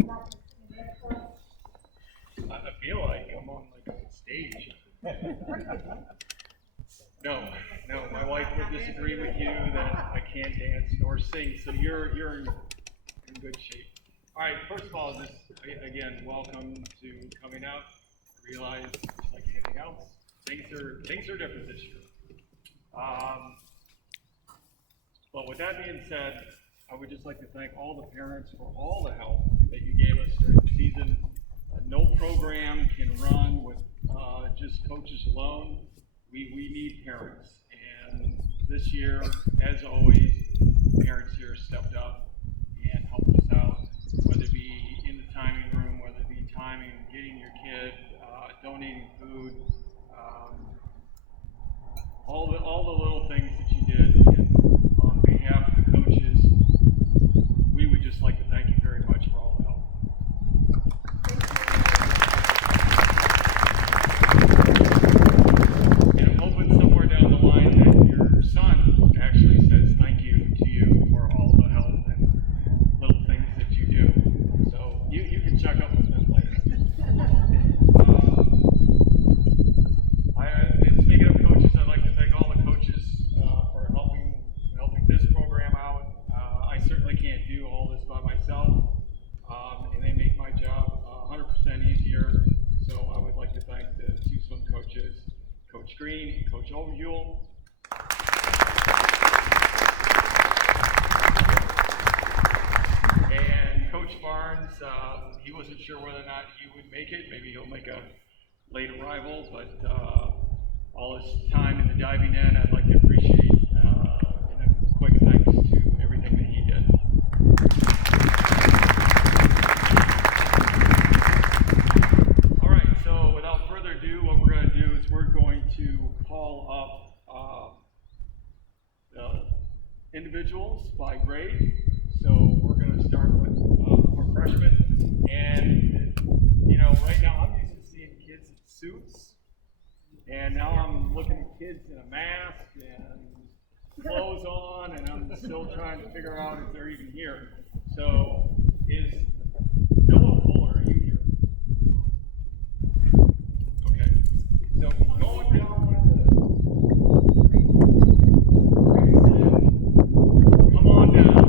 I feel like I'm on like a stage. No, no, my wife would disagree with you that I can't dance nor sing, so you're in good shape. All right, first of all, just again, welcome to coming out. I realize, just like anything else, things are different this year. But with that being said, I would just like to thank all the parents for all the help that you gave us during the season. No program can run with just coaches alone. We need parents, and this year, as always, parents here stepped up and helped us out, whether it be in the timing room, whether it be timing, getting your kid, donating food, all the little things that you did. And on behalf of the coaches, we would just like to thank you very much for all the help. And I'm hoping somewhere down the line that your son actually says thank you to you for all the help and little things that you do. So you can check up with them later. And speaking of coaches, I'd like to thank all the coaches for helping this program out. I certainly can't do all this by myself, and they make my job 100% easier. So I would like to thank the two swim coaches, Coach Green, Coach Overhule. And Coach Barnes, he wasn't sure whether or not he would make it. Maybe he'll make a late arrival, but all his time in the diving end, I'd like to appreciate and a quick thanks to everything that he did. All right, so without further ado, what we're going to do is we're going to call up individuals by grade. So we're going to start with our freshmen. And, right now I'm used to seeing kids in suits. And now I'm looking at kids in a mask and clothes on, and I'm still trying to figure out if they're even here. So, is Noah Fuller, are you here? Okay. So, going down by come on down.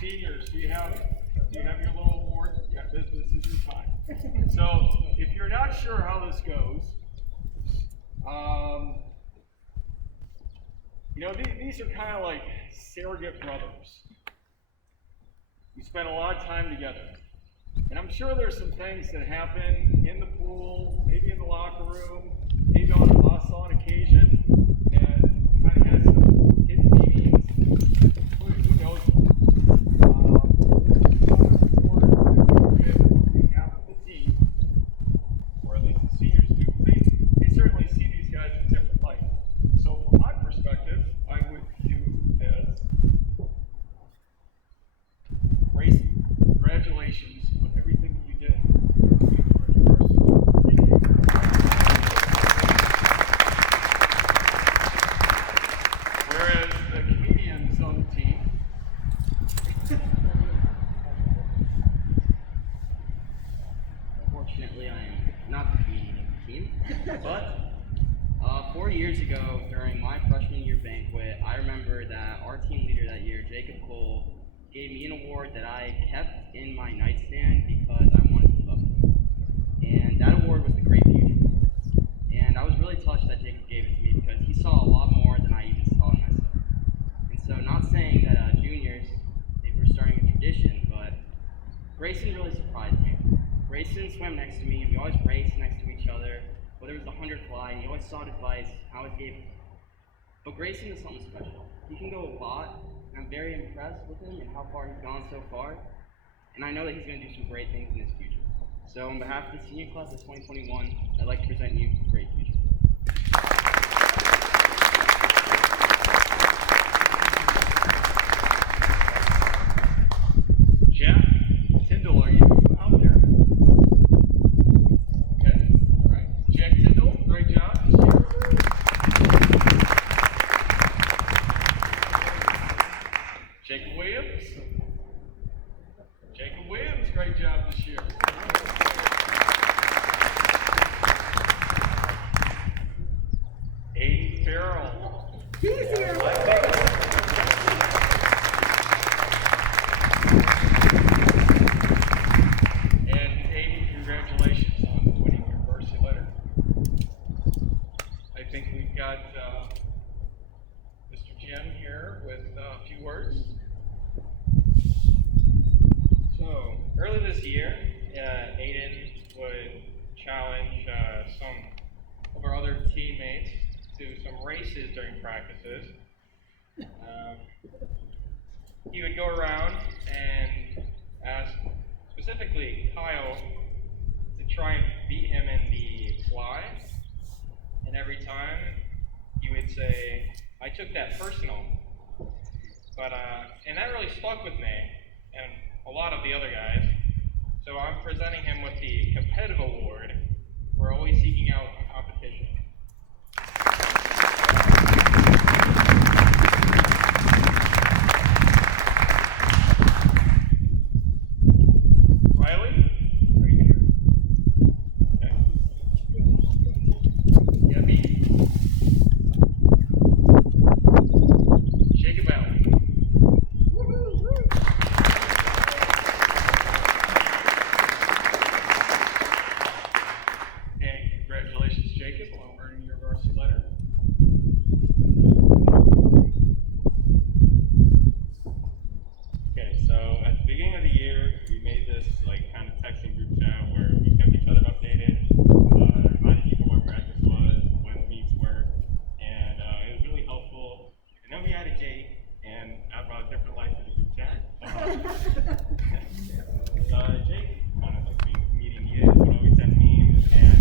Seniors, do you have your little award? Yeah, this is your time. So if you're not sure how this goes, these are kind of like surrogate brothers. We spend a lot of time together. And I'm sure there's some things that happen in the pool, maybe in the locker room, maybe on a bus on occasion, that kind of has some hidden meanings. Who knows? Or at least the seniors do. They certainly see these guys in a different light. So from my perspective, I would do this. Grayson, congratulations on everything that you did. Whereas the comedians on the team, unfortunately, I am not the comedian of the team, but 4 years ago during my freshman year banquet, I remember that our team leader that year, Jacob Cole, gave me an award that I kept in my nightstand because I wanted to love it. And that award was the Great Future Award. And I was really touched that Jacob gave it to me because he saw a lot more than I even saw in myself. And so, not saying that juniors, maybe we're starting a tradition, but Grayson really surprised me. Grayson swam next to me, and we always raced next to each other. Whether it was the 100 fly, and he always sought advice, I always gave it. But Grayson is something special. He can go a lot, and I'm very impressed with him and how far he's gone so far. And I know that he's going to do some great things in his future. So on behalf of the senior class of 2021, I'd like to present you a great future. Jack Tyndall, are you out there? Okay, all right. Jack Tyndall, great job this year. girl. Easier. And Amy, congratulations on winning your varsity letter. I think we've got Mr. Jim here with a few words. So, early this year, Aiden would challenge some of our other teammates to some races during practices. He would go around and ask specifically Kyle to try and beat him in the fly. And every time he would say, I took that personal. But, and that really stuck with me and a lot of the other guys. So I'm presenting him with the competitive award for always seeking out a competition. Riley, are you here? Okay. Gabby. Jacob Allen. And congratulations, Jacob, on earning your varsity letter. Okay, so at the beginning of the year, we made this like kind of texting group chat where we kept each other updated, reminded people where practice was, when the meets were, and it was really helpful. And then we added Jake, and I brought a different life to the group chat. Jake kind of like being comedian he is, would always send memes, and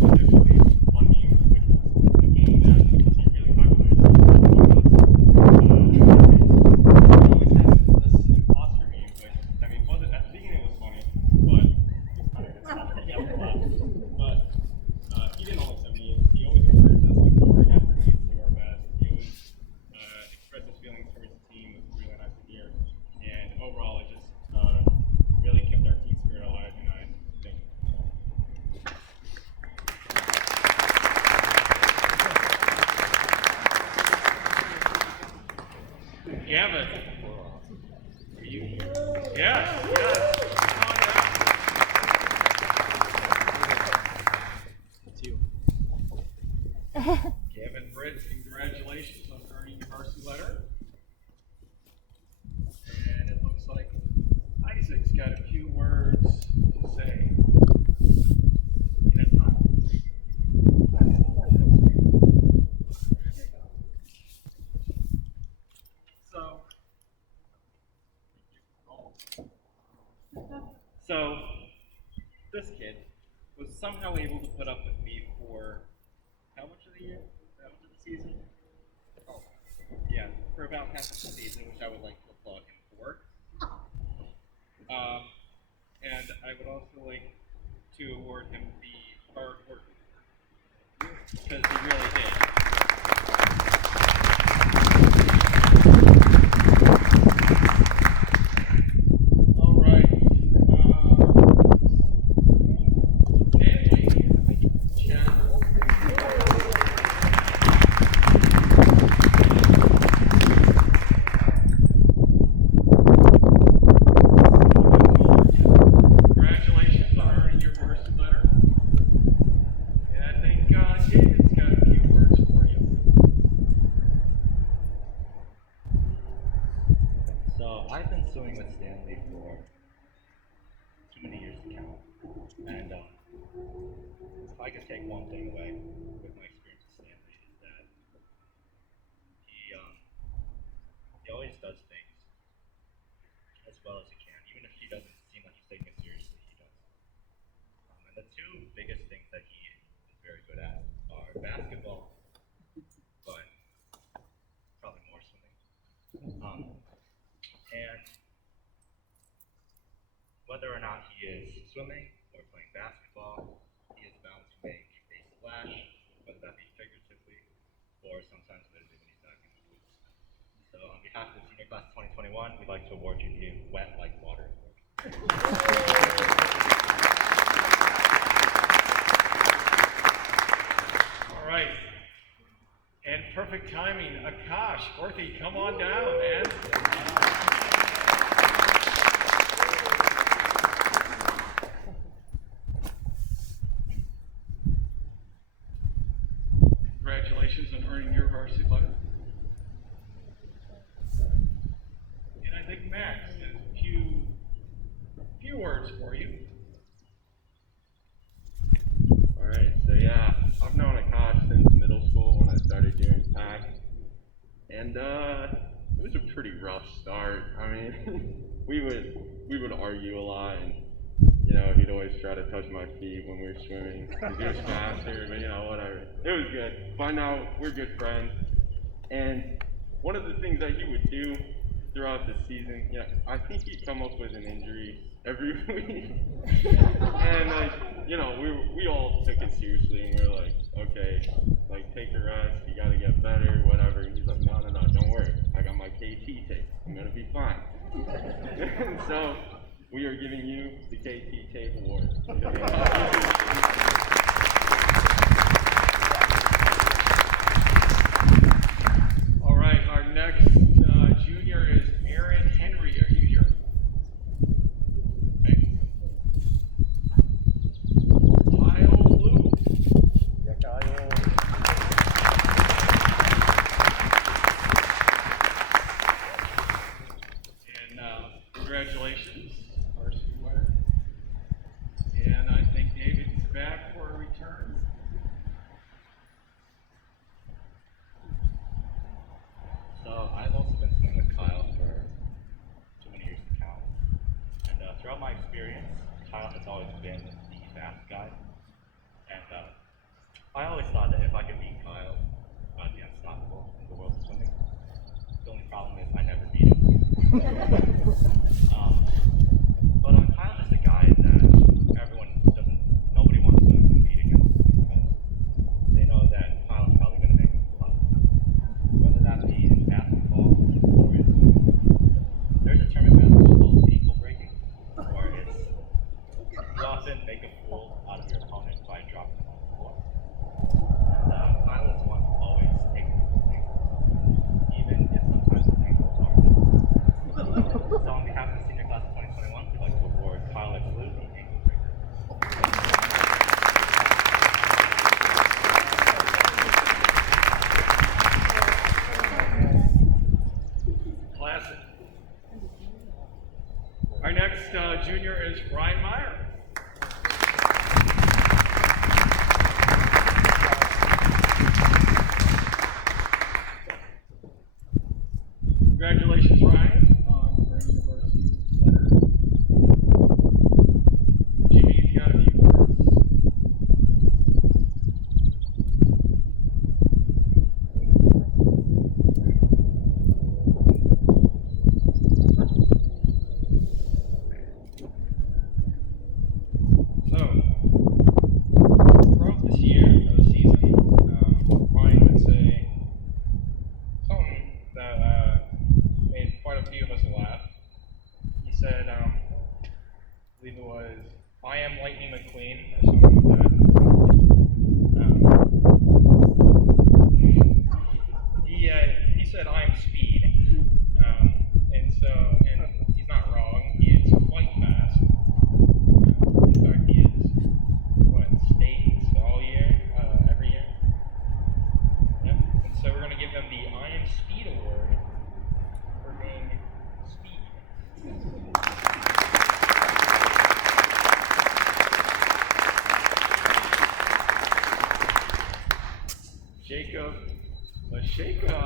specifically one meme, which was a game that became really popular. Always has this imposter meme, which, I mean, wasn't at the beginning it was funny, but it's kind of stopped getting a lot. But he didn't always send memes. He always encouraged us before and after meets to do our best. He always expressed his feelings towards the team. It was really nice to hear. And overall, it just really kept our team spirit alive, and I think. Gavin. Are you here? Yes, yes. Come on down. It's you. Gavin Britt, congratulations on earning your varsity letter. And it looks like Isaac's got a few words to say. And it's not. So, this kid was somehow able to put up with me for how much of the year? How much of the season? Oh, yeah, for about half of the season, which I would like to applaud him for. And I would also like to award him the hard work because he really did. All right. Stanley, Chad. Congratulations on earning your varsity letter. And I think David's got a few words for you. So I've been swimming with Stanley for too many years to count, and if I could take one thing away with my experience with Stanley is that he always does things as well as he can, even if he doesn't seem like he's taking it seriously. He does. And the two biggest things that he is very good at are basketball, but probably more swimming. And whether or not he is swimming or playing basketball, he is bound to make a splash, whether that be figuratively or sometimes literally when he's diving in the pool. So on behalf of the senior class of 2021, we'd like to award you the Wet Like Water Award. All right. perfect timing, Akash, Orthy, come on down, man. Congratulations on earning your varsity letter. And I think Max has a few words for you. Alright, so yeah, I've known Akash since middle school when I started doing PAC. And it was a pretty rough start. I mean, we would argue a lot, and he'd always try to touch my feet when we were swimming because he was faster, but whatever. It was good. By now, we're good friends. And one of the things that he would do throughout the season, I think he'd come up with an injury every week. And we all took it seriously, and we were like, okay, take a rest, you gotta get better, whatever. And he's like, no, don't worry, I got my KT tape, I'm gonna be fine. And so we are giving you the KT tape award. All right, our next junior is Aaron Henry, our junior. Okay. Kyle Blue. Yeah, Kyle. And congratulations, varsity winner. And I think David's back for a return. So I've also been swimming with Kyle for too many years to count. And throughout my experience, Kyle has always been the fast guy. And I always thought that if I could beat Kyle, I'd be unstoppable in the world of swimming. The only problem is I never beat him. But Kyle's just a guy that nobody wants to compete against because they know that Kyle's probably going to make a flop. Whether that be in basketball or in swimming. There's a term in basketball called ankle breaking, where you often make a fool out of your opponent by dropping them on the floor. And Kyle is one who always takes people's ankles, even if sometimes the ankles are difficult. So on behalf of the senior class of 2021, we'd like to award Kyle Exlute the ankle breaker. Classic. Our next junior is Ryan Meyer. Congratulations, Ryan, on earning your varsity letter. Jimmy's got a few words. So, throughout this year, the season, Ryan would say something that made quite a few of us laugh. He said, I believe it was, I am Lightning McQueen, or something like that. He said, I am Speed. And he's not wrong, he is quite fast. In fact, he is, states all year, every year. Yep. And so we're going to give him the I Am Speed Award for being speed. Jacob Lasheka.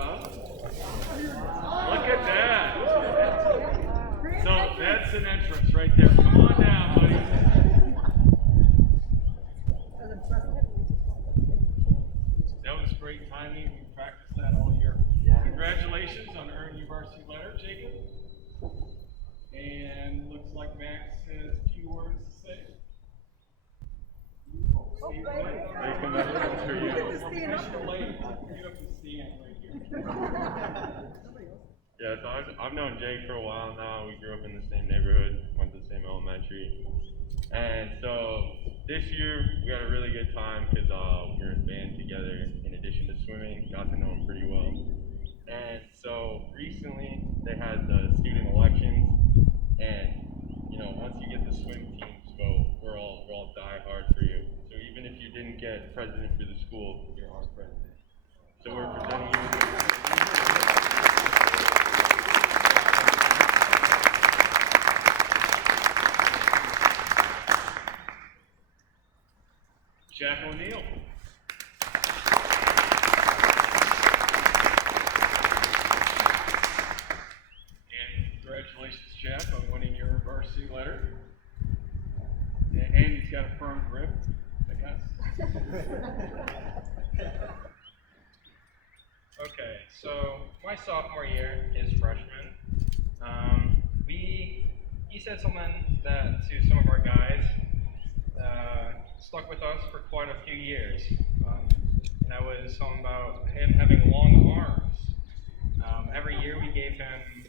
Look at that. So that's an entrance right there. Come on down, buddy. That was great timing. We practiced that all year. Congratulations on earning your varsity letter, Jacob. And looks like Max has a few words to say. Steve, go ahead. Hey, come back. That's for you. You have to stand right here. Yeah, so I've known Jake for a while now. We grew up in the same neighborhood, went to the same elementary. And so this year we had a really good time because we were in band together in addition to swimming. got to know him pretty well. And so recently they had the student elections, and once you get the swim team's vote, we're all die hard for you. So even if you didn't get president for the school, you're our president. So we're presenting you Jack O'Neill. And congratulations, Jack, on winning your varsity letter. And he's got a firm grip, I guess. Okay, so my sophomore year, his freshman, he said something that to some of our guys stuck with us for quite a few years, and that was something about him having long arms. Every year we gave him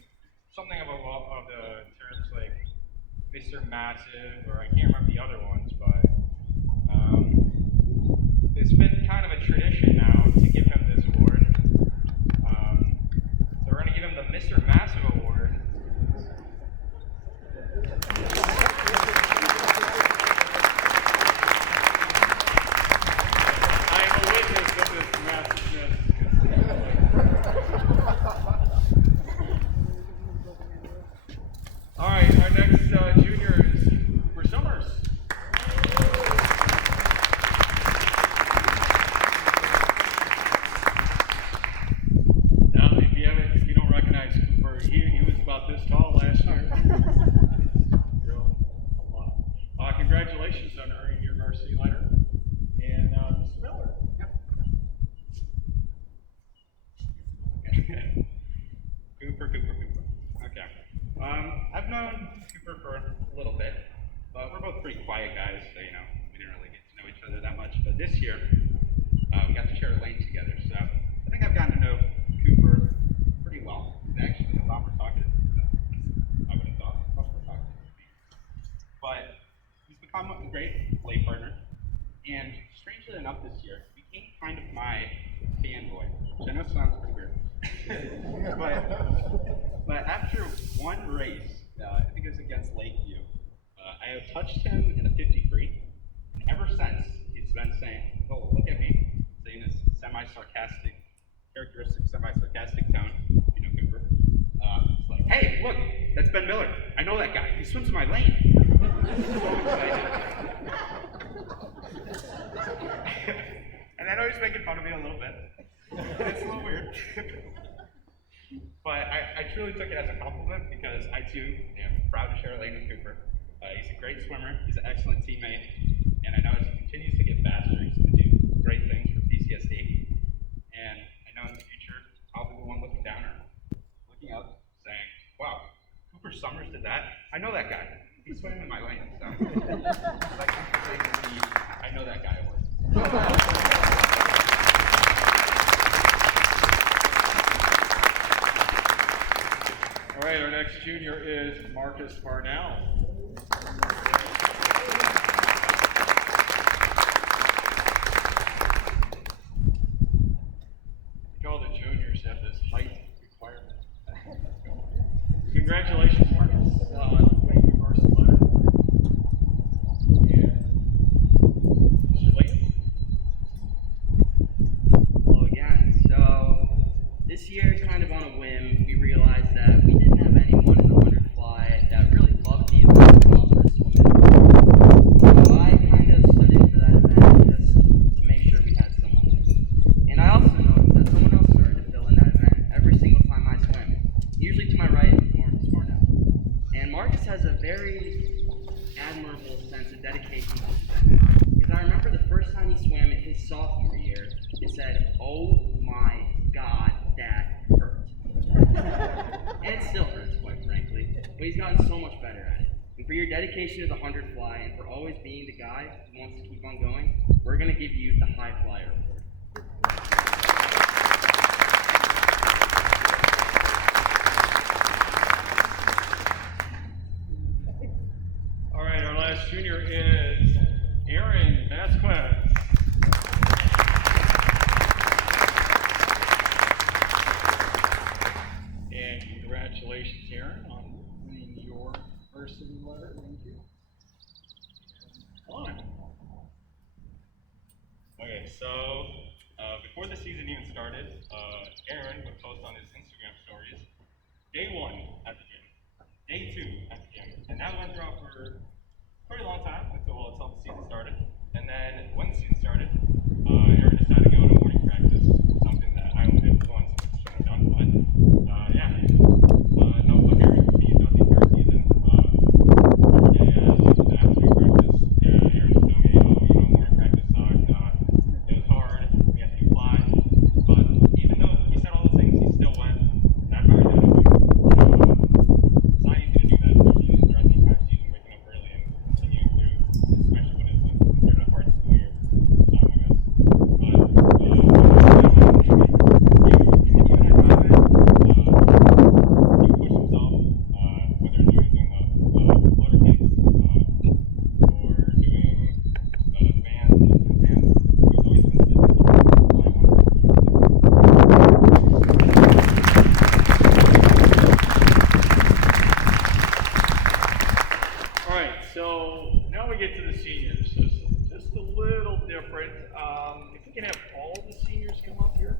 something of the terms like Mr. Massive, or I can't remember the other ones, but it's been kind of a tradition now to give him this award. So we're going to give him the Mr. Massive Award. I am a witness of this massiveness. All right, our next junior is Cooper Summers. Now, if you don't recognize Cooper, he was about this tall last year. Grown a lot. Congratulations on earning your varsity letter. And Mr. Miller. Cooper. Okay. I've known Cooper for a little bit, but we're both pretty quiet guys, so we didn't really get to know each other that much. But this year, we got to share a lane together, so I think I've gotten to know Cooper pretty well. He's actually a lot more talkative than I would have thought. Much more talkative than me. But he's become a great lay partner, and strangely enough, this year, he became kind of my fanboy, which I know sounds pretty weird. but after one race, I think it was against Lakeview, I have touched him in a 50 free, and ever since he's been saying, "Oh, look at me," saying this semi-sarcastic, characteristic semi-sarcastic tone. Cooper. It's like, "Hey, look, that's Ben Miller. I know that guy. He swims in my lane." And I know he's making fun of me a little bit. It's a little weird. But I truly took it as a compliment because I too am proud to share a lane with Cooper. He's a great swimmer, he's an excellent teammate, and I know as he continues to get faster, he's going to do great things for PCSD. And I know in the future, I'll be the one looking down or looking up, saying, "Wow, Cooper Summers did that? I know that guy. He's swimming in my lane." So, I'd like to say I know that guy award. All right, our next junior is Marcus Barnell. All the juniors have this height requirement. Congratulations, Marcus, on winning your varsity letter. And Mr. Lee? Hello again. So this year, kind of on a whim, we realized that we didn't have anyone in the 100 fly that really loved the event and offered swimming. So I kind of stood in for that event just to make sure we had someone. And I also noticed that someone else started to fill in that event every single time I swim. Usually to my right, Marcus Barnell. And Marcus has a very admirable sense of dedication to this event. Because I remember the first time he swam in his sophomore year, it said, "Oh my God, that hurt." And it still hurts, quite frankly, but he's gotten so much better at it. And for your dedication to the 100 fly and for always being the guy who wants to keep on going, we're going to give you the High Flyer Award. All right, our last junior is Aaron Vasquez. So before the season even started, Aaron would post on his Instagram stories, day 1 at the gym, day 2 at the gym, and that went throughout for a pretty long time until the season started. And then when the season started, Aaron decided to go to morning practice, something that I only did once, which I shouldn't have done, but yeah. No, but Aaron continued throughout the entire season. Every day after we practice, Aaron would tell me, morning practice sucked, it was hard, we had to do fly. But even though he said all those things, he still went. And I admire that of him. It's not easy to do that, especially throughout the entire season, waking up early and continuing through, especially when it's considered a hard school year. Some, I guess. But even I admire it. He pushed himself, whether doing the flutter kicks, or doing the bands, distance bands. He was always consistent. All right, so now we get to the seniors. Just a little different. If we can have all the seniors come up here.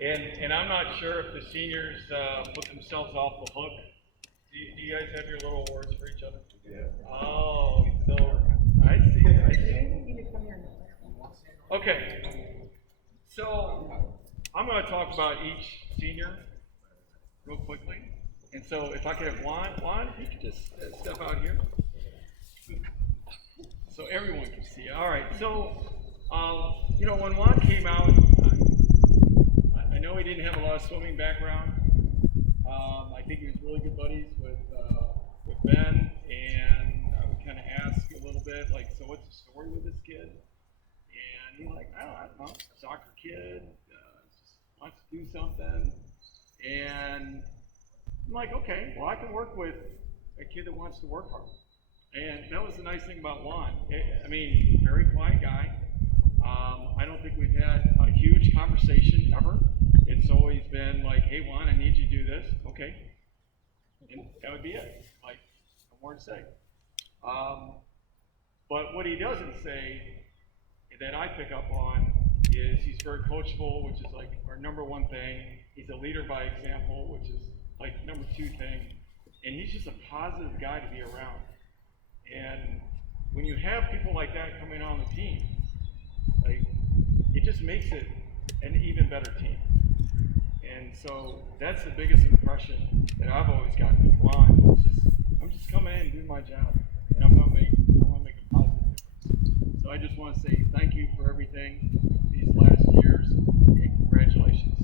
And I'm not sure if the seniors put themselves off the hook. Do you guys have your little awards for each other? Yeah. Oh, so I see. Okay. So I'm going to talk about each senior real quickly. And so if I could have Juan, you could just step out here. So everyone can see. All right. So, when Juan came out, I know he didn't have a lot of swimming background. I think he was really good buddies with Ben, and I would kind of ask a little bit, like, so what's the story with this kid? And he's like, I don't know, soccer kid, just wants to do something. And I'm like, okay, well, I can work with a kid that wants to work hard. And that was the nice thing about Juan. I mean, very quiet guy. I don't think we've had a huge conversation ever. It's always been like, hey, Juan, I need you to do this. Okay. And that would be it. Like, no more to say. But what he doesn't say that I pick up on is he's very coachable, which is like our number one thing. He's a leader by example, which is like number 2 thing. And he's just a positive guy to be around. And when you have people like that coming on the team, like, it just makes it an even better team. And so that's the biggest impression that I've always gotten from Juan. I'm just coming in and doing my job, and I'm gonna make a positive difference. So I just want to say thank you for everything these last years, and congratulations.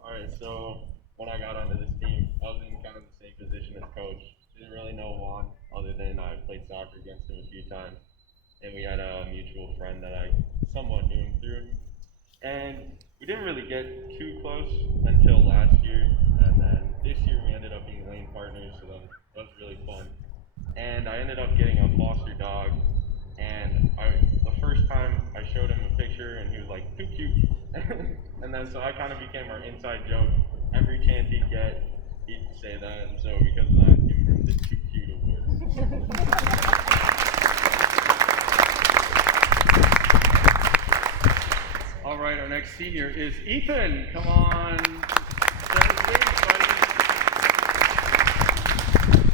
All right, so when I got onto this team, I was in kind of the same position as coach. Didn't really know Juan, other than I played soccer against him a few times. And we had a mutual friend that I somewhat knew him through. And we didn't really get too close until last year. And then this year we ended up being lane partners, so that was really fun. And I ended up getting a foster dog. And the first time I showed him a picture, and he was like, too cute. And then so I kind of became our inside joke. Every chance he'd get, he'd say that. And so because of that, I'm giving him the too cute award. All right, our next senior is Ethan. Come on.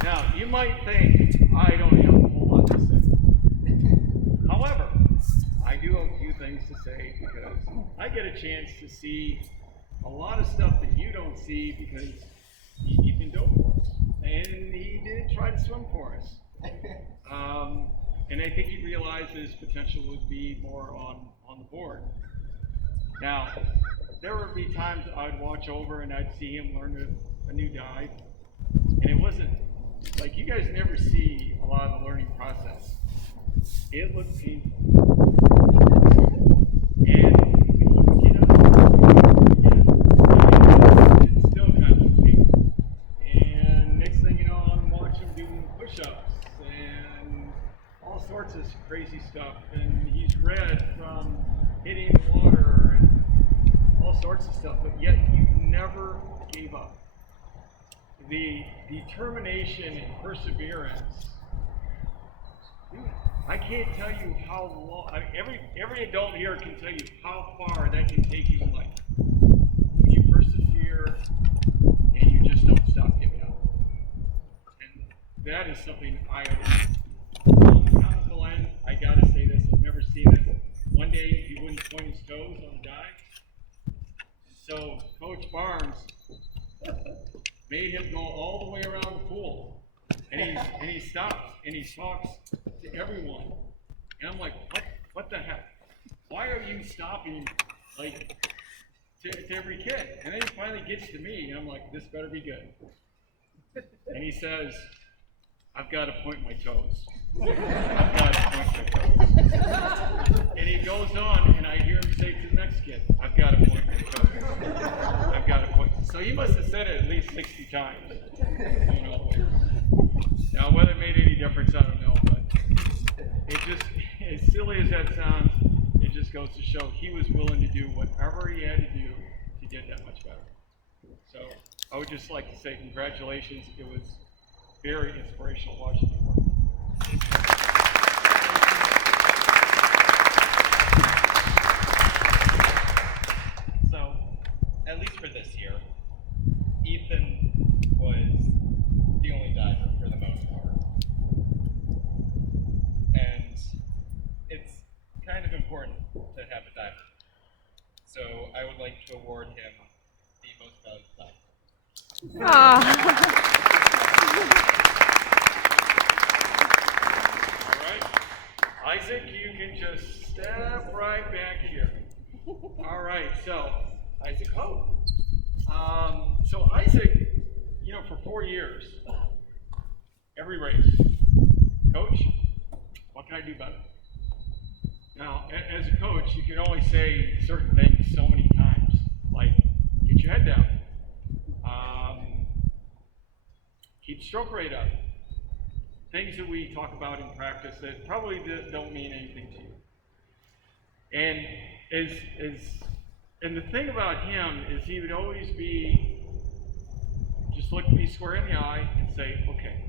Now, you might think I don't have a whole lot to say. However, I do have a few things to say because I get a chance to see a lot of stuff that you don't see because Ethan dove for us. And he did try to swim for us. And I think he realized his potential would be more on the board. Now, there would be times I'd watch over and I'd see him learn a new dive. And it wasn't, like, you guys never see a lot of the learning process. It looked painful. And when he would get up, it still kind of looked painful. And next thing you know, I'm watching him doing push-ups and all sorts of crazy stuff. And he's sorts of stuff, but yet you never gave up. The determination and perseverance, I can't tell you how long, I mean, every adult here can tell you how far that can take you in life. When you persevere and you just don't stop giving up. And that is something Uncle Len, I gotta say this, I've never seen this. One day he wouldn't point his toes on the dive. So Coach Barnes made him go all the way around the pool. And he stops and he talks to everyone. And I'm like, what the heck? Why are you stopping like to every kid? And then he finally gets to me and I'm like, this better be good. And he says, I've got to point my toes. I've got to point my toes. And he goes on and I hear him say to the next kid, I've got to point my toes. I've got to point. So he must have said it at least 60 times. You know. Now whether it made any difference, I don't know, but it just, as silly as that sounds, it just goes to show he was willing to do whatever he had to do to get that much better. So I would just like to say congratulations. It was very inspirational watching you work. So, at least for this year, Ethan was the only diver for the most part. And it's kind of important to have a diver. So I would like to award him the most valuable diver. All right. Isaac, you can just step right back here. All right, so Isaac Ho. So Isaac, you know, for 4 years, every race, Coach, what can I do better? Now, as a coach, you can only say certain things so many times, like get your head down, keep stroke rate up, things that we talk about in practice that probably don't mean anything to you. And the thing about him is he would always just look me square in the eye and say, okay.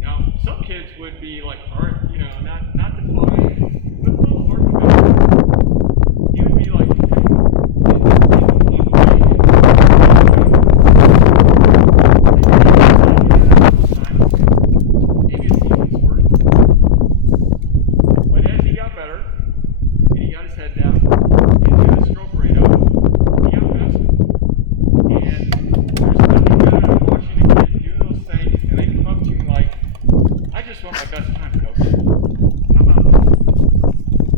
Now, some kids would be like hard, you know, not defiant, but a little hard to bear. He would be like, maybe a season's worth. But as he got better, and he got his head down, and he got his stroke rate up, he got faster. And there's nothing better than watching a kid do those things, and they come up to you like, I just want my best time, Coach. How about that?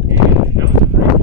And that was a great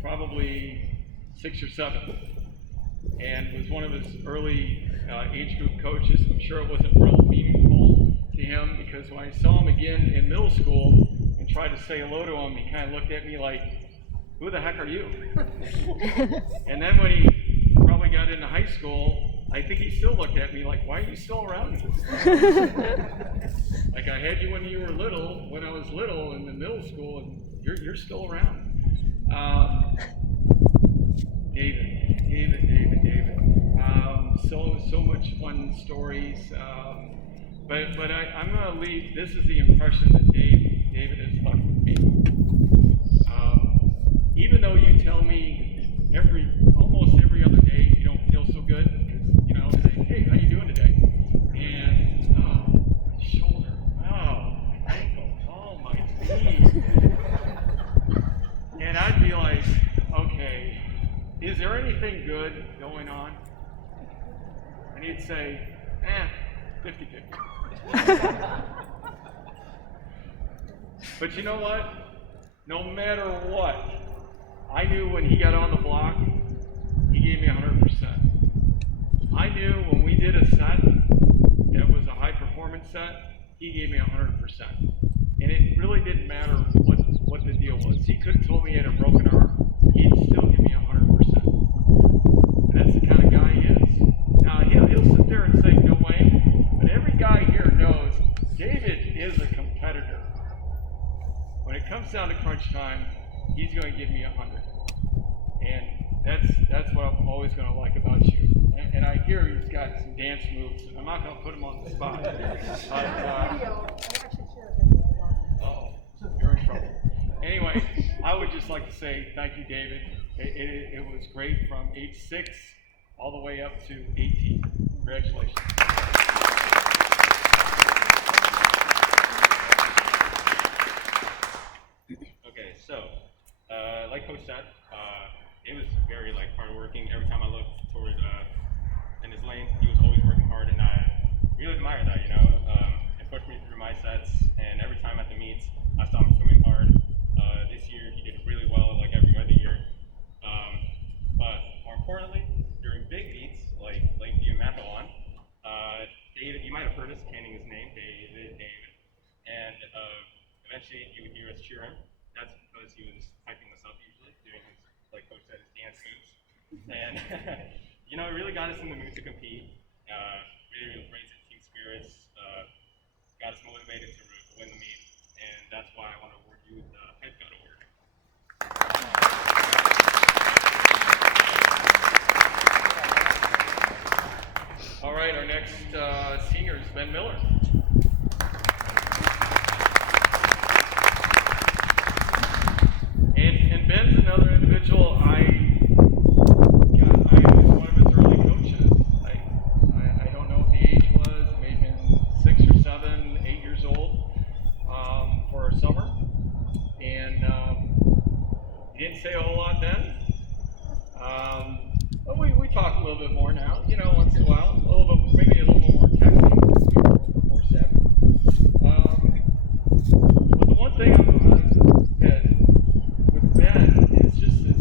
probably 6 or 7, and was one of his early age group coaches. I'm sure it wasn't real meaningful to him because when I saw him again in middle school and tried to say hello to him, he kind of looked at me like, who the heck are you? And then when he probably got into high school, I think he still looked at me like, why are you still around? Like I had you when you were little, when I was little in the middle school, and you're still around. David. So much fun stories. But I'm gonna leave. This is the impression that David has left with me. Even though you tell me almost every other day you don't feel so good, you know, say, hey, how you doing today? And my shoulder, my ankle, my knee. And I'd be like, okay, is there anything good going on? And he'd say, 50-50. But you know what? No matter what, I knew when he got on the block, he gave me 100%. I knew when we did a set that was a high performance set, he gave me 100%. And it really didn't matter what the deal was. He could have told me he had a broken arm, he'd still give me 100%. And that's the kind of guy he is. Now, he'll sit there and say, no way, but every guy here knows David is a competitor. When it comes down to crunch time, he's going to give me 100. And that's what I'm always going to like about you. And I hear he's got some dance moves, and I'm not going to put him on the spot. You're in trouble. Anyway, I would just like to say thank you, David. It was great from age 6 all the way up to 18. Congratulations. Okay, so like Coach said, it was very hardworking. Every time I looked toward in his lane, he was always working hard, and I really admire that. It pushed me through my sets, and every time at the meets, I saw him swimming hard. This year, he did really well, like every other year. But more importantly, during big meets like the Mathalon, David, you might have heard us chanting his name, David, and eventually you would hear us cheer him. That's because he was hyping us up usually, doing his, like Coach said, his dance moves. And, it really got us in the mood to compete, really raised the team spirits, got us motivated to win the meet, and that's why I want to award you the Head God Award. All right, our next senior is Ben Miller. And Ben's another individual I was one of his early coaches. I don't know what the age was, maybe 6 or 7, 8 years old for a summer. And he didn't say a whole lot then. But we talk a little bit more now, once in a while, maybe a little more texting, more savvy. But the one thing that with Ben is just his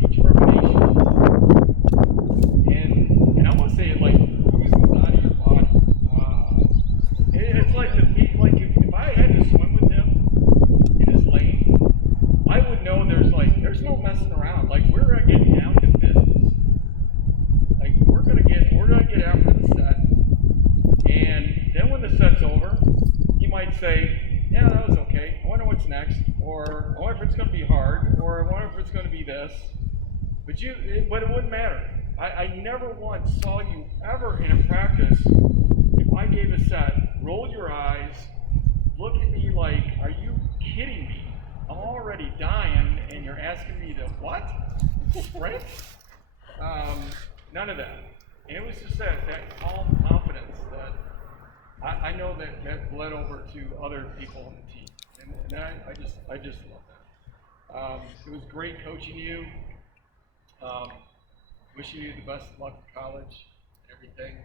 determination, and I want to say it like oozes out of your body. It's like if I had to swim with him in his lane, I would know there's no messing around. We're gonna get down to business. We're gonna get after the set, and then when the set's over, he might say, "Yeah, that was okay. I wonder what's next, or I wonder if it's gonna be hard, or I wonder if it's gonna be this." But it wouldn't matter. I never once saw you ever in a practice. If I gave a set, roll your eyes, look at me like, "Are you kidding me? I'm already dying, and you're asking me to what? Sprint?" None of that. And it was just that calm confidence that I know that bled over to other people on the team, and I just love that. It was great coaching you. Wishing you the best of luck in college and everything.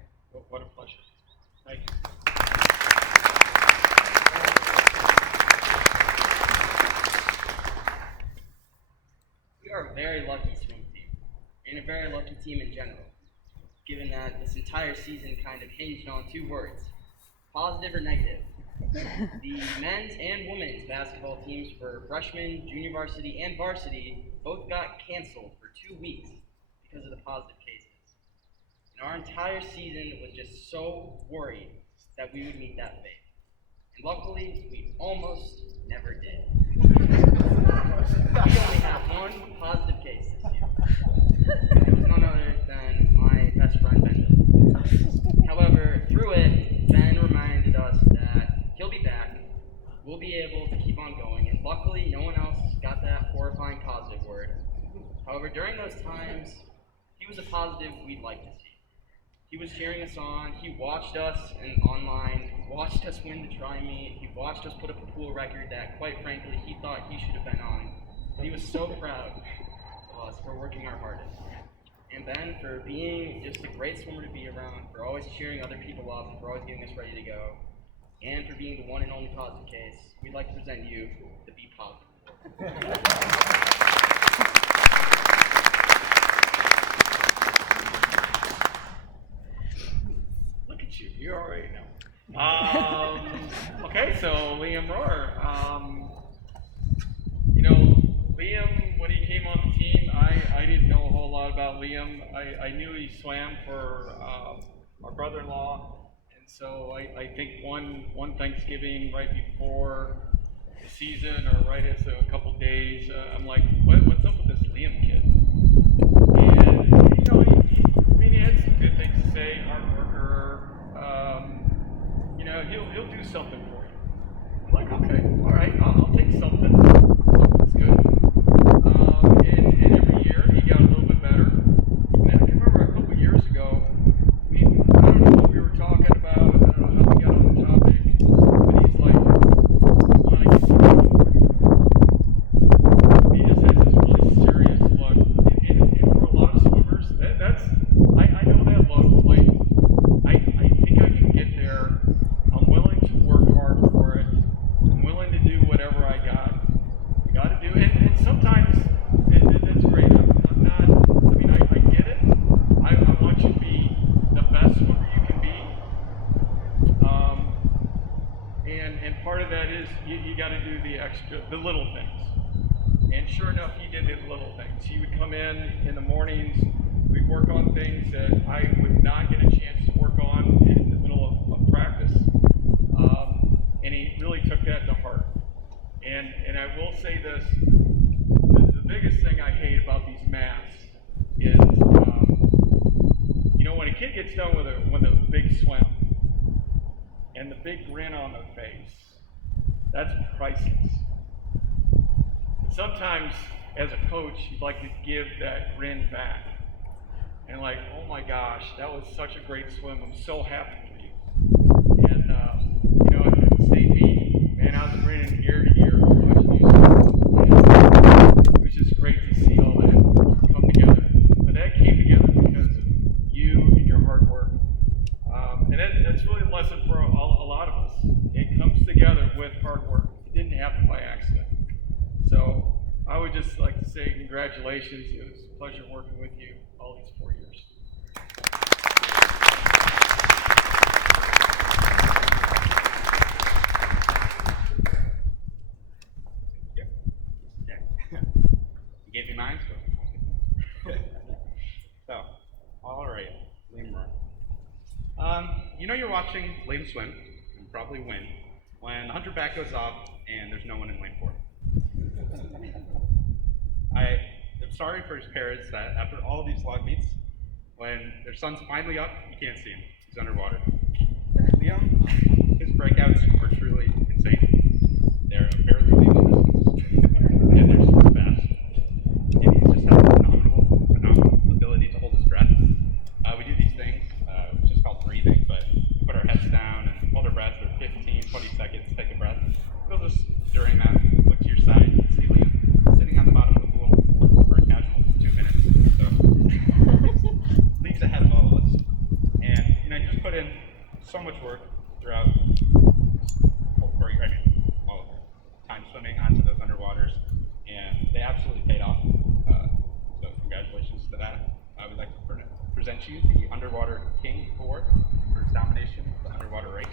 What a pleasure. Thank you. We are a very lucky swim team, and a very lucky team in general, given that this entire season kind of hinged on 2 words, positive or negative. The men's and women's basketball teams for freshman, junior varsity, and varsity both got canceled for 2 weeks because of the positive cases. And our entire season was just so worried that we would meet that fate. And luckily, we almost never did. We only have one positive case this year. It was none other than my best friend, Ben. However, through it, Ben reminded us that he'll be back, we'll be able to keep on going, and luckily no one else got that horrifying positive word. However, during those times, he was a positive we'd like to see. He was cheering us on, he watched us and online, watched us win the tri-meet, he watched us put up a pool record that, quite frankly, he thought he should have been on. He was so proud of us for working our hardest. And Ben, for being just a great swimmer to be around, for always cheering other people up, and for always getting us ready to go, and for being the one and only positive case, we'd like to present you the Be Positive. Look at you, you already know. Okay, so Liam Rohr. Liam, when he came on the team, I didn't know a whole lot about Liam. I knew he swam for our brother-in-law, and so I think one Thanksgiving right before the season, or right as a couple days, I'm like, what's up with this Liam kid? And he had some good things to say. Hard worker. He'll do something for you. I'm like, okay, all right, I'll take something. Something's good. And every year he got a little bit better. And I can remember a couple years ago, I don't know what we were talking about. I don't know how we got on the topic, but he's like, "Well, I guess you know what to do." He just has this really serious look. And for a lot of swimmers, I know that look. Like, I think I can get there. I'm willing to work hard for it. I'm willing to do whatever I got to do. And sometimes it's great. I'm not. I get it. I want you to be the best swimmer you can be. And part of that is you got to do the little things. And sure enough, he did his little things. He would come in the mornings. We'd work on things that I would not get a chance to work on in the middle of practice. And he really took that to heart. And I will say this, the biggest thing I hate about these masks is, when a kid gets done with a big swim and the big grin on their face, that's priceless. And sometimes, as a coach, you'd like to give that grin back. And like, oh my gosh, that was such a great swim. I'm so happy for you. And, at the state meet, man, I was grinning ear to ear. It was just great to see all that come together. But that came together because of you and your hard work. And that's really a lesson for a lot of us. It comes together with hard work. It didn't happen by accident. So I would just like to say congratulations. It was a pleasure working with you all these 4 years. You gave me mine, so all right, Liam Rohr. You're watching Liam swim and probably win when the 100 back goes off and there's no one in lane 4. I am sorry for his parents that after all of these long meets, when their son's finally up, you can't see him. He's underwater. Liam, his breakouts are truly insane. They're barely legal distance, and they're super fast. And he's just has a phenomenal ability to hold his breath. We do these things, which is called breathing, but we put our heads down and hold our breath for 15, 20 seconds, take a breath. You'll just, during that, look to your side and see Liam sitting on the bottom of the pool for a casual 2 minutes. So, leagues ahead of all of us. And, he just put in so much work throughout all of time swimming onto those underwaters, and they absolutely paid off. So congratulations to that. I would like to present you the Underwater King Award for his domination of the underwater race.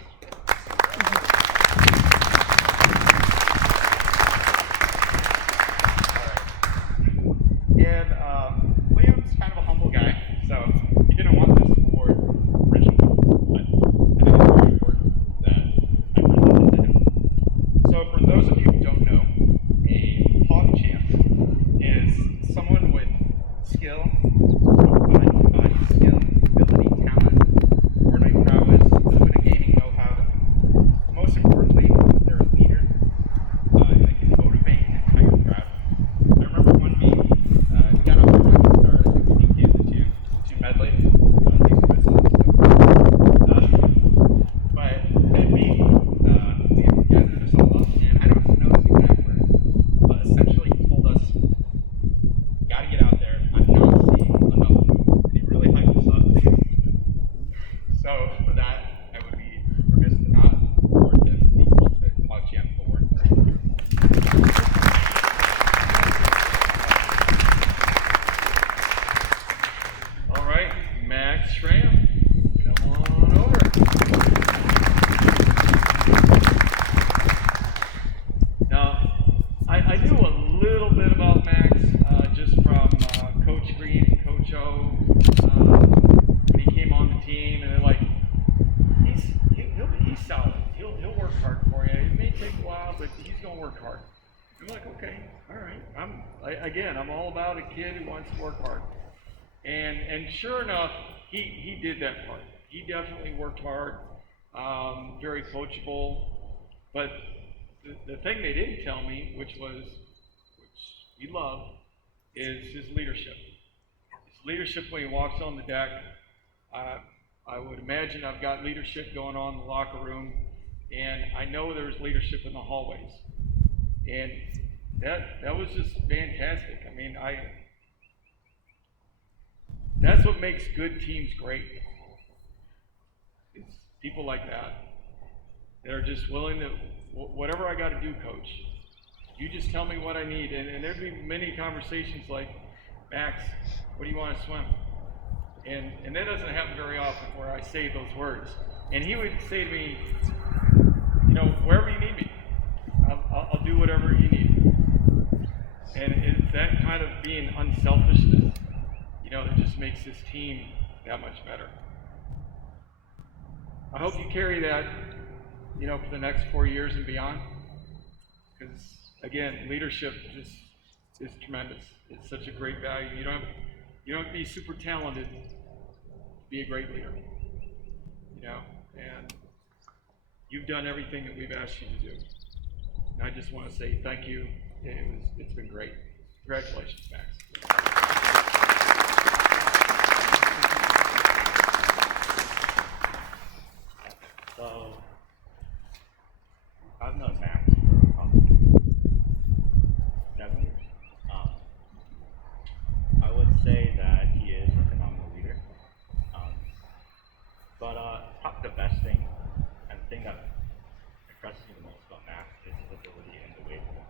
Again, I'm all about a kid who wants to work hard. And sure enough, he did that part. He definitely worked hard, very coachable. But the thing they didn't tell me, which he loved, is his leadership. His leadership when he walks on the deck. I would imagine I've got leadership going on in the locker room, and I know there's leadership in the hallways. And that was just fantastic. I mean, that's what makes good teams great. It's people like that are just willing to, whatever I got to do, coach, you just tell me what I need. And there'd be many conversations like, Max, what do you want to swim? And that doesn't happen very often where I say those words. And he would say to me, wherever you need me, I'll do whatever you need. And it's that kind of being unselfishness, that just makes this team that much better. I hope you carry that, for the next 4 years and beyond. Because, again, leadership just is tremendous. It's such a great value. You don't have to be super talented to be a great leader. And you've done everything that we've asked you to do. And I just want to say thank you. It's been great. Congratulations, Max. So, I've known Max for probably 7 years. I would say that he is a phenomenal leader. But probably the best thing, and the thing that impresses me the most about Max is his ability in the weight room.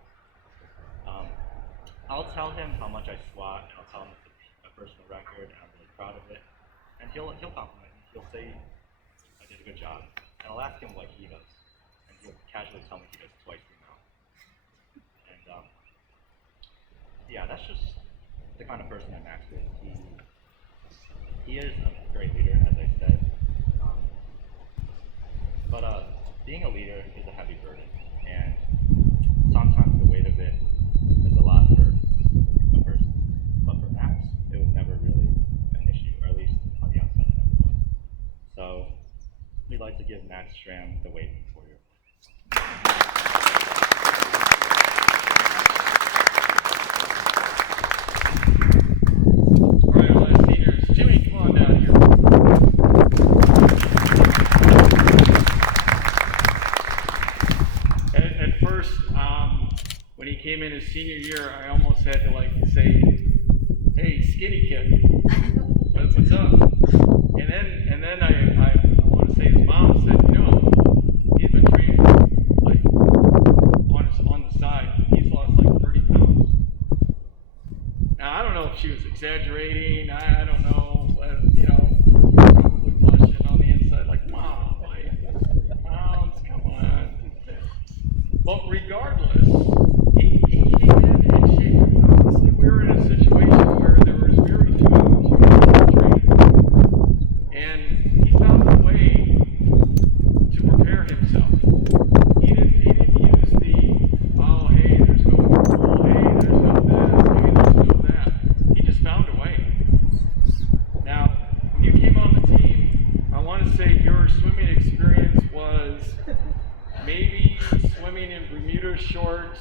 I'll tell him how much I squat, and I'll tell him it's a personal record, and I'm really proud of it. And he'll compliment me. He'll say I did a good job. And I'll ask him what he does, and he'll casually tell me he does twice the amount. And yeah, that's just the kind of person that Max is. He is a great leader, as I said. But being a leader is a heavy burden, and sometimes the weight of it is a lot for a person. But for Max, it was never really an issue, or at least on the outside it never was. So we'd like to give Max Stram the weight for you. All right, our last seniors. Jimmy, come on down here. At first, when he came in his senior year, I almost had to say, "Hey, skinny kid, what's up?" And then I want to say his mom said, he's been training on the side. He's lost 30 pounds. Now I don't know if she was exaggerating. I don't know. Probably blushing on the inside, like, Mom, 5 pounds, come on. But regardless, he came in shape. Obviously, we were in a situation where there was very few opportunities to train. And he found a way to prepare himself. He didn't use hey, there's no pool, hey, there's no this, hey, there's no that. He just found a way. Now, when you came on the team, I want to say your swimming experience was maybe swimming in Bermuda shorts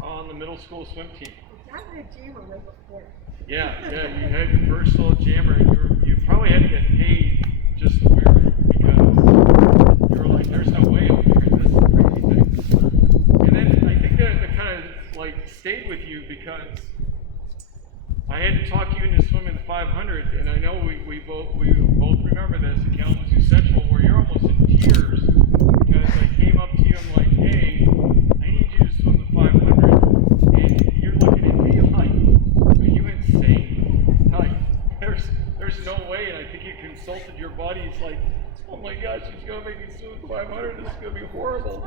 on the middle school swim team. I had a jammer right before. Yeah, you had your versatile jammer, and you probably had to get paid just to wear it because you were like, there's no way I'm wearing this crazy thing. And then I think that kind of stayed with you because I had to talk you into swimming the 500, and I know we both remember this at Kalamazoo Central where you're almost in tears because I came up to you and I'm like, hey, I need you to swim the 500, and you're looking at me like, are you insane? There's no way, and I think you consulted your buddies like, oh my gosh, she's gonna make me swim the 500, this is gonna be horrible.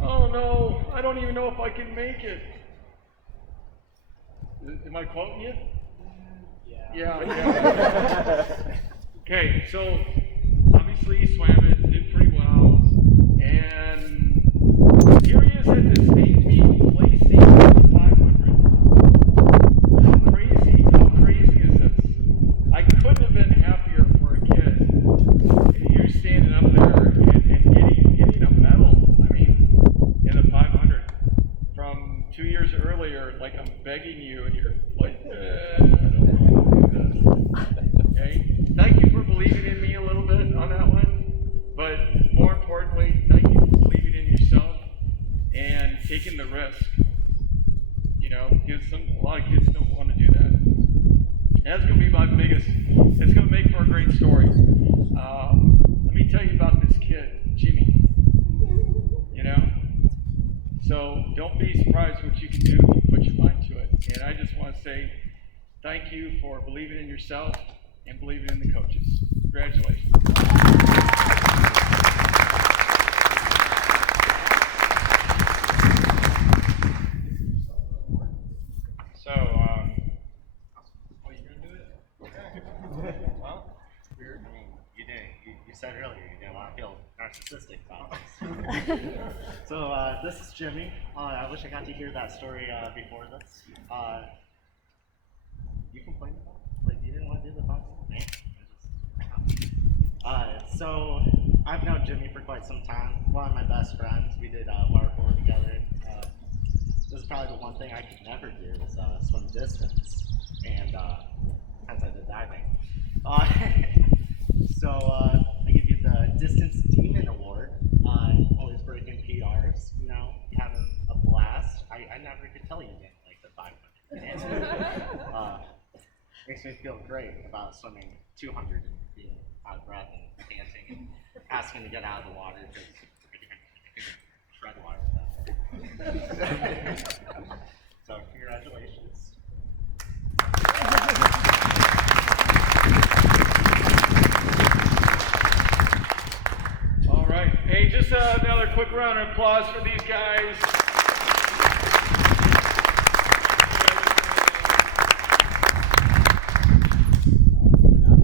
Oh no, I don't even know if I can make it. Am I quoting you? Yeah. Okay, so obviously he swam it, did pretty well, and here he is at the state meet placing in the 500. earlier, like I'm begging you, and you're like, I don't want to do this. Okay? Thank you for believing in me a little bit on that one, but more importantly, thank you for believing in yourself and taking the risk. You know, because a lot of kids don't want to do that. And that's going to be my biggest. It's going to make for a great story. Let me tell you about this kid, Jimmy. You know. So don't be surprised what you can do if you put your mind to it. And I just want to say thank you for believing in yourself and believing in the coaches. Congratulations. So, oh, you gonna do it? Okay. Well, you said earlier you didn't want to feel narcissistic about this. So this is Jimmy. I wish I got to hear that story before this. You complained about it? Like you didn't want to do the box? So I've known Jimmy for quite some time. One of my best friends. We did water polo together. This is probably the one thing I could never do is swim distance, and hence I did diving. So I give you the Distance Demon Award. Always breaking PRs, you know, having a blast. I never could tell you didn't like the 500. Makes me feel great about swimming 200 and being out of breath and panting and asking to get out of the water because shred water with that. So congratulations. All right. Hey, just another quick round of applause for these guys.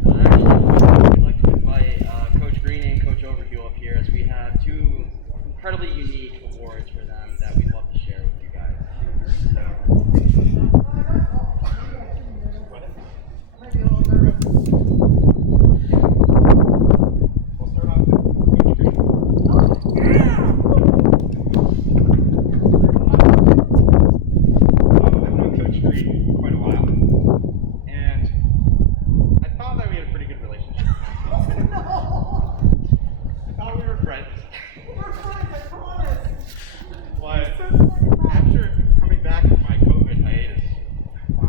I'd like to invite Coach Green and Coach Overhill up here as we have two incredibly unique awards for them that we'd love to share with you guys. We'll start off with Coach Green. I've known Coach Green for quite a while, and I thought that we had a pretty good relationship. I thought we were friends. But after coming back from my COVID hiatus,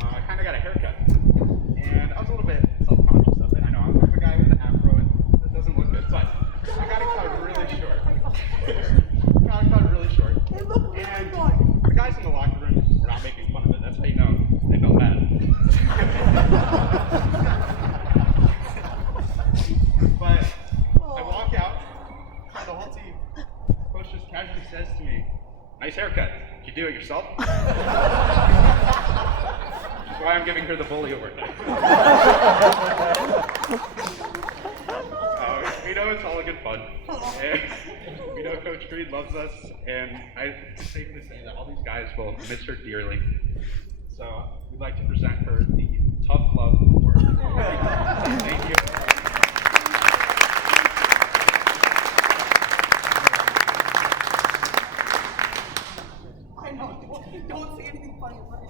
I kind of got a haircut, and I was a little bit self-conscious of it. I know I'm a guy with an afro, and it doesn't look good, but I got it cut really short. And the guys in the locker room were not making fun of it. That's how you know they felt bad. But I walk out, and the whole team, coach just casually says to me, "Nice haircut. Did you do it yourself?" Which is why I'm giving her the bully award. We know it's all good fun. And we know Coach Green loves us, and it's safe to say that all these guys will miss her dearly. So we'd like to present her the Tough Love Award. Thank you. I know, don't say anything funny about it.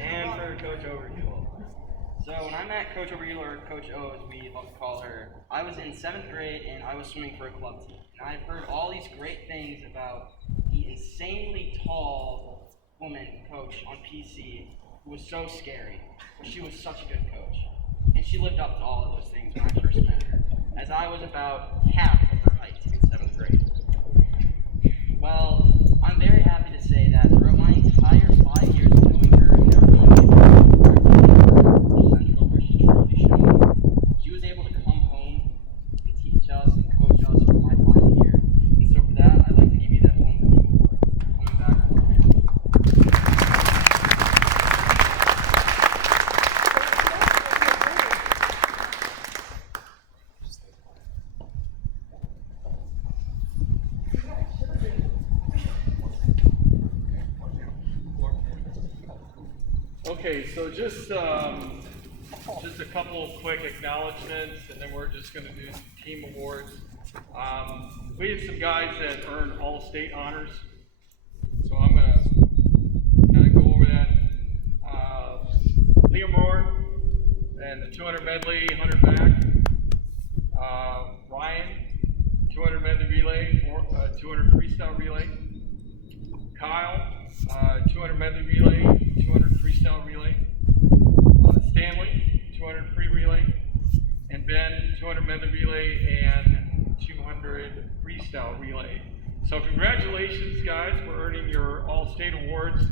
And for Coach Overhill. So when I met Coach Overhill, or Coach O as we love to call her, I was in 7th grade and I was swimming for a club team. And I've heard all these great things about the insanely tall woman coach on PC who was so scary, but she was such a good coach. And she lived up to all of those things when I first met her, as I was about half of her height in 7th grade. Well, I'm very happy to say that throughout my entire 5 years of knowing her and never being able to Central where she truly shone, she was able to come home and teach us and coach us for my final year. And so for that, I'd like to give you that homecoming award. Coming back for me. Okay, so just a couple of quick acknowledgments, and then we're just going to do some team awards. We had some guys that earned all state honors, so I'm going to 200 medley, 100 back. Ryan, 200 medley relay, 200 freestyle relay. Kyle, 200 medley relay, 200 freestyle relay. Stanley, 200 free relay. And Ben, 200 medley relay and 200 freestyle relay. So congratulations, guys, for earning your All-State Awards.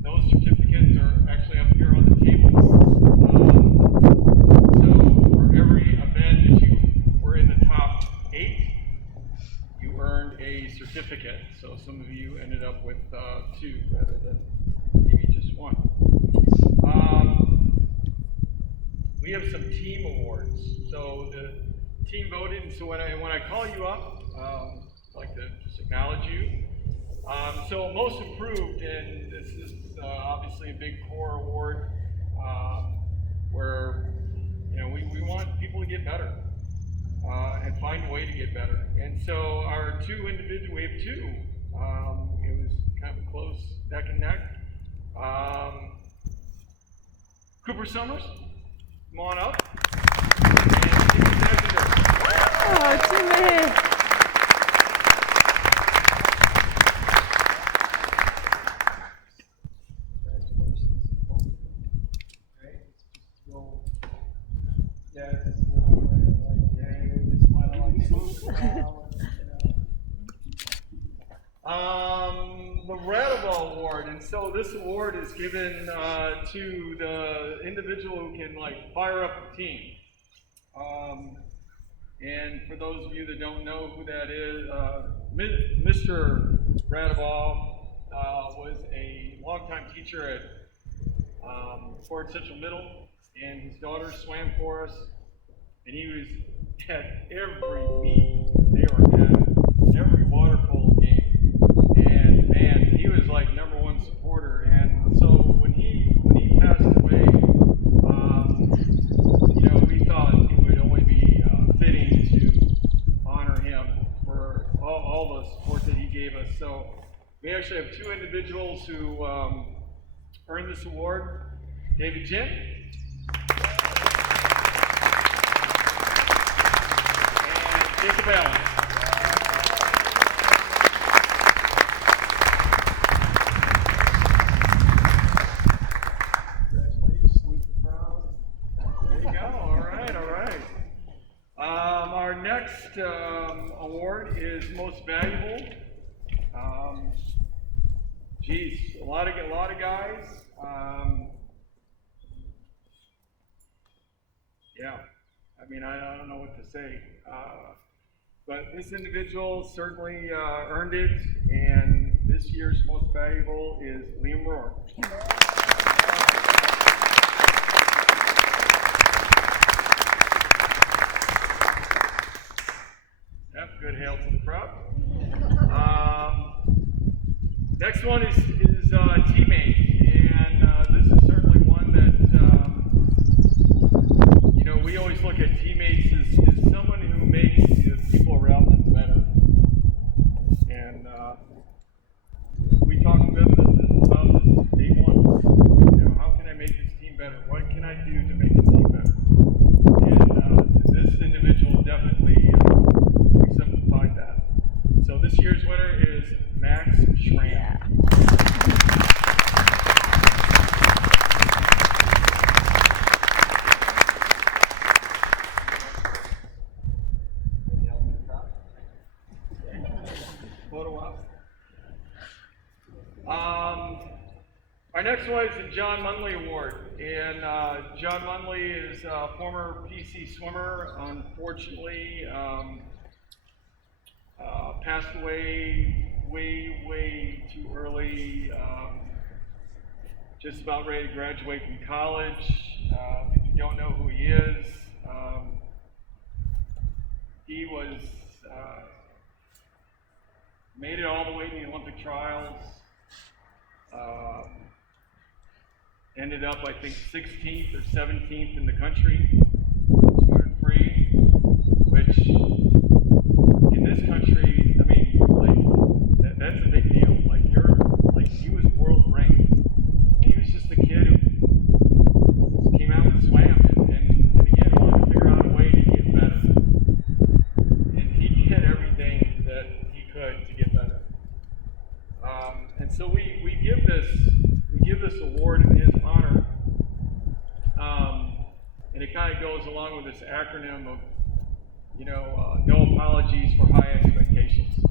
Those certificates are actually up here on the table. So for every event that you were in the top 8, you earned a certificate. So some of you ended up with 2 rather than maybe just 1. We have some team awards. So the team voted, and so when I call you up, I'd like to just acknowledge you. So most improved, and this is obviously a big core award where we want people to get better and find a way to get better. And so our 2 individuals, we have 2. It was kind of a close neck and neck. Cooper Summers, come on up. And Timmy Dagender. Oh, Timmy! The Radaball Award, and so this award is given to the individual who can fire up the team. And for those of you that don't know who that is, Mr. Radaball was a longtime teacher at Fort Central Middle, and his daughter swam for us, and he was at every meet. They were at every water polo game. And man, he was like #1 supporter. And so when he passed away, we thought it would only be fitting to honor him for all the support that he gave us. So we actually have 2 individuals who earned this award. David Jin and Jacob Allen. Our next award is most valuable. A lot of guys. I don't know what to say. But this individual certainly earned it, and this year's most valuable is Liam Rohr. Yep, good hail to the crowd. Next one is teammate, and this is certainly one that we always look at teammates as someone who makes the people around them better. And we talked about this day one. How can I make this team better? What can I do to make the team better? And this individual definitely exemplified that. So this year's winner is Max Schramm. Photo op. Our next one is the John Munley Award, and John Munley is a former PC swimmer. Unfortunately, passed away way too early. Just about ready to graduate from college. If you don't know who he is, he was made it all the way to the Olympic trials. Ended up, I think, 16th or 17th in the country, 200 free, which in this country, that's a big deal. He was world ranked. He was just a kid who just came out and swam, and award in his honor. And it kind of goes along with this acronym of, no apologies for high expectations.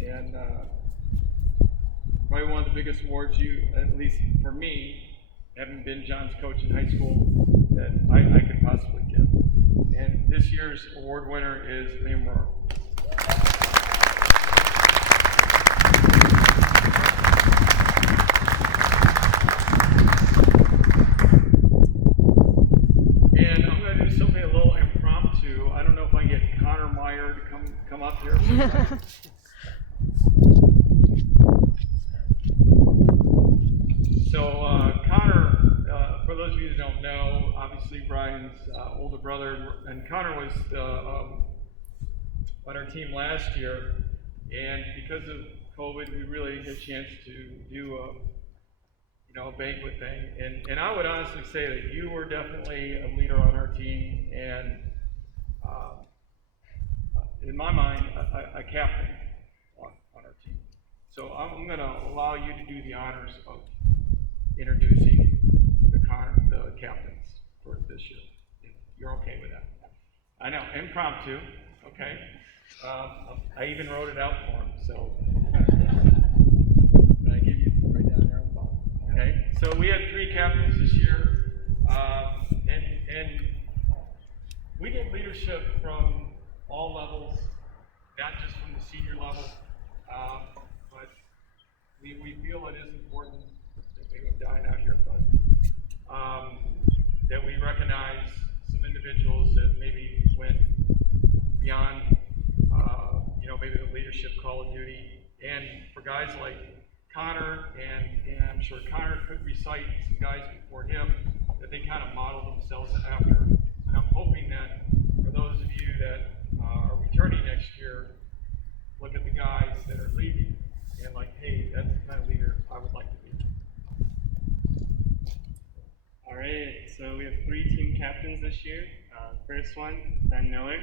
And probably one of the biggest awards at least for me, having been John's coach in high school, that I could possibly give. And this year's award winner is Liam Rohr. And I'm going to do something a little impromptu. I don't know if I can get Connor Meyer to come up here. So Connor, for those of you that don't know, obviously Brian's older brother, and Connor was on our team last year, and because of COVID, we really had a chance to do a banquet thing, and I would honestly say that you were definitely a leader on our team, and in my mind, a captain on our team. So I'm going to allow you to do the honors of introducing the captains for this year. If you're okay with that. I know, impromptu, okay? I even wrote it out for him, so. But I give you right down there on the bottom. Okay, so we had 3 captains this year, and we get leadership from all levels, not just from the senior level, but we feel it is important that we would dine out here, but that we recognize some individuals that maybe went beyond, maybe the leadership call of duty, and for guys like Connor, and I'm sure Connor could recite some guys before him, that they kind of model themselves after, and I'm hoping that for those of you that are returning next year, look at the guys that are leaving, and like, hey, that's the kind of leader I would like to be. All right, so we have 3 team captains this year. First one, Ben Miller.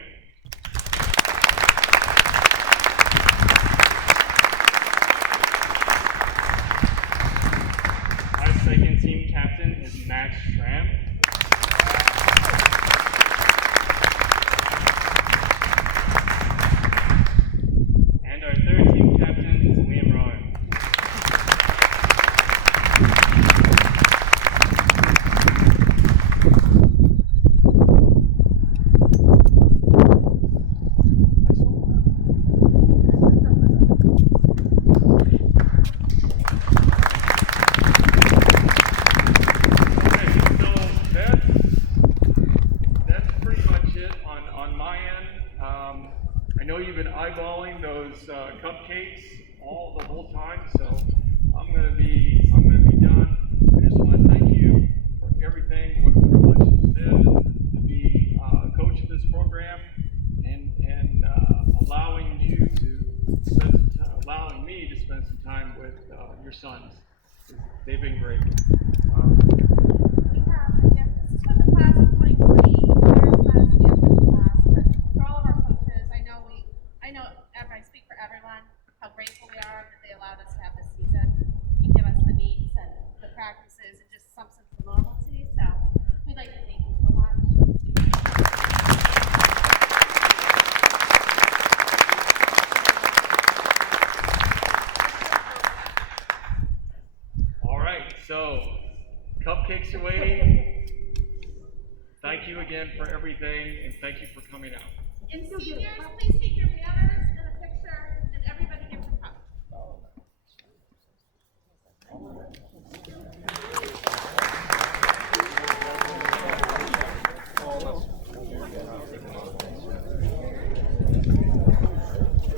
Our second team captain is Max Schramm. And our third team captain is Liam Rohr. Eyeballing those cupcakes the whole time, so I'm gonna be done. I just want to thank you for everything. What a privilege it's been to be a coach of this program, and allowing me to spend some time with your sons. They've been great. This is for the class of 2020, first class and fifth class, but for all of our coaches, I know I speak for everyone, how grateful we are that they allowed us to have this season and give us the meets and the practices and just some sense of normalcy. So we'd like to thank you so much. All right, so cupcakes are waiting. Thank you again for everything, and thank you for coming out. And seniors, please